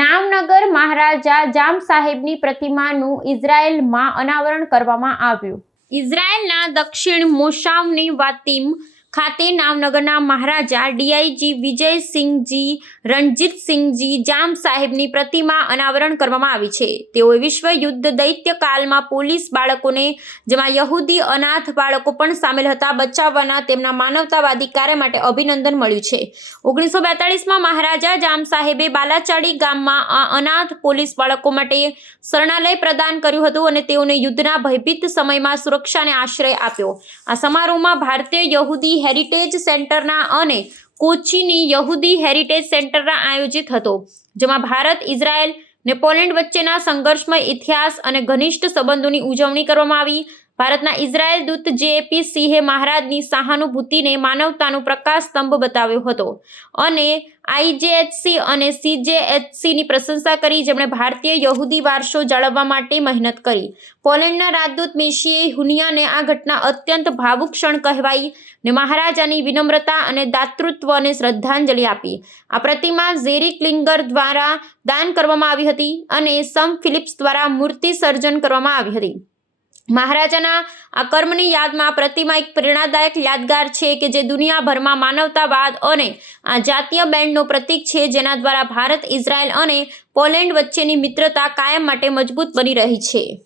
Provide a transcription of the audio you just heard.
ભાવનગર મહારાજા જામ સાહેબની પ્રતિમાનું ઇઝરાયેલમાં અનાવરણ કરવામાં આવ્યું. ઇઝરાયેલના દક્ષિણ મોશામની વાતીમ ખાતે નામનગરના મહારાજા ડીઆઈજી વિજયસિંહજી, રણજીતસિંહજી, જામ સાહેબની પ્રતિમા અનાવરણ કરવામાં આવી છે. તેઓએ વિશ્વ યુદ્ધ દૈત્યકાલમાં પોલીસ બાળકોને, જેમાં યહૂદી અનાથ બાળકો પણ સામેલ હતા, બચાવવાના તેમના માનવતાવાદી કાર્ય માટે અભિનંદન મળ્યું છે. ઓગણીસો બેતાળીસમાં મહારાજા જામ સાહેબે બાલાચાડી ગામમાં આ અનાથ પોલીસ બાળકો માટે શરણાલય પ્રદાન કર્યું હતું અને તેઓને યુદ્ધના ભયભીત સમયમાં સુરક્ષાને આશ્રય આપ્યો. આ સમારોહમાં ભારતીય યહૂદી હેરિટેજ સેન્ટરના અને કોચીની યહૂદી હેરિટેજ સેન્ટરના આયોજિત હતો, જેમાં ભારત, ઇઝરાયલ ને પોલેન્ડ વચ્ચેના સંઘર્ષમય ઇતિહાસ અને ઘનિષ્ઠ સંબંધોની ઉજવણી કરવામાં આવી. ભારતના ઇઝરાયેલ દૂત જેપી સિંહે મહારાજની સહાનુભૂતિને માનવતાનો પ્રકાશ સ્તંભ બતાવ્યો હતો. અને આઈજેએચસી અને સીજેએચસીની પ્રશંસા કરી, જેમણે ભારતીય યહૂદી વારસો જાળવવા માટે મહેનત કરી. પોલેન્ડના રાજદૂત મિશીએ હુનિયાને આ ઘટના અત્યંત ભાવુક ક્ષણ કહેવાઈ ને મહારાજાની વિનમ્રતા અને દાતૃત્વને શ્રદ્ધાંજલિ આપી. આ પ્રતિમા ઝેરી ક્લિંગર દ્વારા દાન કરવામાં આવી હતી અને સમ ફિલિપ્સ દ્વારા મૂર્તિ સર્જન કરવામાં આવી હતી. મહારાજાના આ કર્મની યાદમાં પ્રતિમા એક પ્રેરણાદાયક યાદગાર છે કે જે દુનિયાભરમાં માનવતાવાદ અને આ જાતીય બેન્ડનો પ્રતીક છે જેના દ્વારા ભારત, ઇઝરાયલ અને પોલેન્ડ વચ્ચેની મિત્રતા કાયમ માટે મજબૂત બની રહી છે.